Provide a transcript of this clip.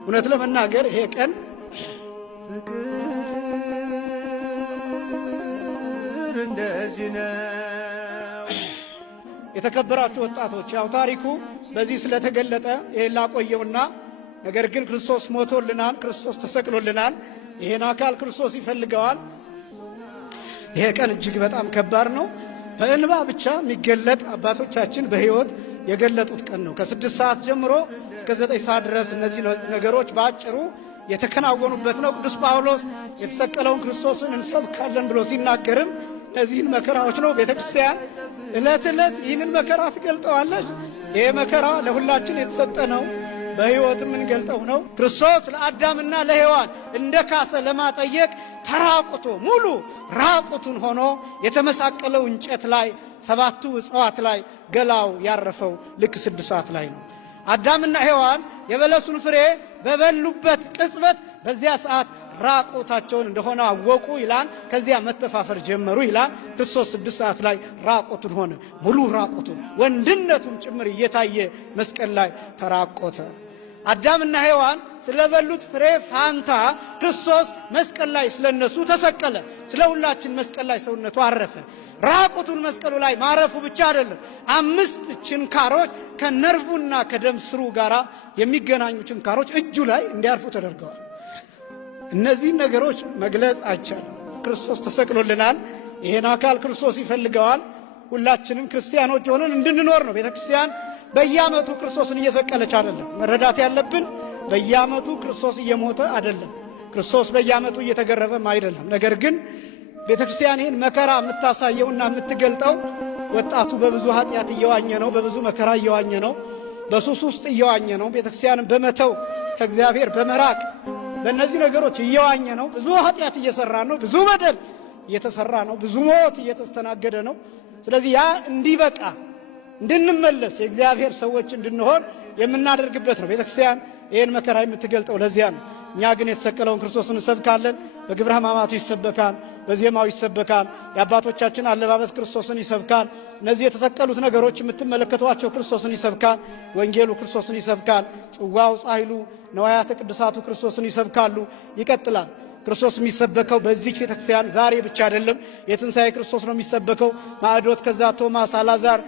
እውነት ለመናገር ይሄ ቀን ፍቅር እንደዚህ ነው። የተከበራችሁ ወጣቶች ያው ታሪኩ በዚህ ስለተገለጠ ይሄን ላቆየውና ነገር ግን ክርስቶስ ሞቶልናል፣ ክርስቶስ ተሰቅሎልናል። ይሄን አካል ክርስቶስ ይፈልገዋል። ይሄ ቀን እጅግ በጣም ከባድ ነው። በእንባ ብቻ የሚገለጥ አባቶቻችን በሕይወት የገለጡት ቀን ነው። ከ6 ሰዓት ጀምሮ እስከ 9 ሰዓት ድረስ እነዚህ ነገሮች በአጭሩ የተከናወኑበት ነው። ቅዱስ ጳውሎስ የተሰቀለውን ክርስቶስን እንሰብካለን ብሎ ሲናገርም እነዚህን መከራዎች ነው። ቤተ ክርስቲያን ዕለት ዕለት ይህንን መከራ ትገልጠዋለች። ይሄ መከራ ለሁላችን የተሰጠ ነው። በሕይወት የምንገልጠው ነው። ክርስቶስ ለአዳምና ለሔዋን እንደ ካሰ ለማጠየቅ ተራቁቶ ሙሉ ራቁቱን ሆኖ የተመሳቀለው እንጨት ላይ 7 እጽዋት ላይ ገላው ያረፈው ልክ 6 ሰዓት ላይ ነው። አዳምና ሔዋን የበለሱን ፍሬ በበሉበት ቅጽበት በዚያ ሰዓት ራቁታቸውን እንደሆነ አወቁ ይላል። ከዚያ መተፋፈር ጀመሩ ይላል። ክርስቶስ 6 ሰዓት ላይ ራቁቱን ሆነ። ሙሉ ራቁቱን ወንድነቱን ጭምር እየታየ መስቀል ላይ ተራቆተ። አዳምና ሔዋን ስለበሉት ፍሬ ፋንታ ክርስቶስ መስቀል ላይ ስለነሱ ተሰቀለ። ስለ ሁላችን መስቀል ላይ ሰውነቱ አረፈ። ራቁቱን መስቀሉ ላይ ማረፉ ብቻ አይደለም፣ 5 ችንካሮች ከነርቡና ከደም ስሩ ጋር የሚገናኙ ችንካሮች እጁ ላይ እንዲያርፉ ተደርገዋል። እነዚህን ነገሮች መግለጽ አይቻልም። ክርስቶስ ተሰቅሎልናል። ይሄን አካል ክርስቶስ ይፈልገዋል። ሁላችንም ክርስቲያኖች ሆነን እንድንኖር ነው። ቤተ ክርስቲያን በየዓመቱ ክርስቶስን እየሰቀለች አይደለም። መረዳት ያለብን በየዓመቱ ክርስቶስ እየሞተ አይደለም። ክርስቶስ በየዓመቱ እየተገረፈም አይደለም። ነገር ግን ቤተ ክርስቲያን ይህን መከራ የምታሳየውና የምትገልጠው ወጣቱ በብዙ ኃጢአት እየዋኘ ነው። በብዙ መከራ እየዋኘ ነው። በሱስ ውስጥ እየዋኘ ነው። ቤተ ክርስቲያንን በመተው ከእግዚአብሔር በመራቅ በእነዚህ ነገሮች እየዋኘ ነው። ብዙ ኃጢአት እየሰራ ነው። ብዙ በደል እየተሰራ ነው። ብዙ ሞት እየተስተናገደ ነው። ስለዚህ ያ እንዲበቃ እንድንመለስ የእግዚአብሔር ሰዎች እንድንሆን የምናደርግበት ነው። ቤተክርስቲያን ይህን መከራ የምትገልጠው ለዚያ ነው። እኛ ግን የተሰቀለውን ክርስቶስን እንሰብካለን። በግብረ ሕማማቱ ይሰበካል፣ በዜማው ይሰበካል። የአባቶቻችን አለባበስ ክርስቶስን ይሰብካል። እነዚህ የተሰቀሉት ነገሮች የምትመለከቷቸው ክርስቶስን ይሰብካል። ወንጌሉ ክርስቶስን ይሰብካል። ጽዋው፣ ጻሕሉ፣ ነዋያተ ቅዱሳቱ ክርስቶስን ይሰብካሉ። ይቀጥላል። ክርስቶስ የሚሰበከው በዚህ ቤተክርስቲያን ዛሬ ብቻ አይደለም። የትንሣኤ ክርስቶስ ነው የሚሰበከው። ማዕዶት፣ ከዛ ቶማስ፣ አልዓዛር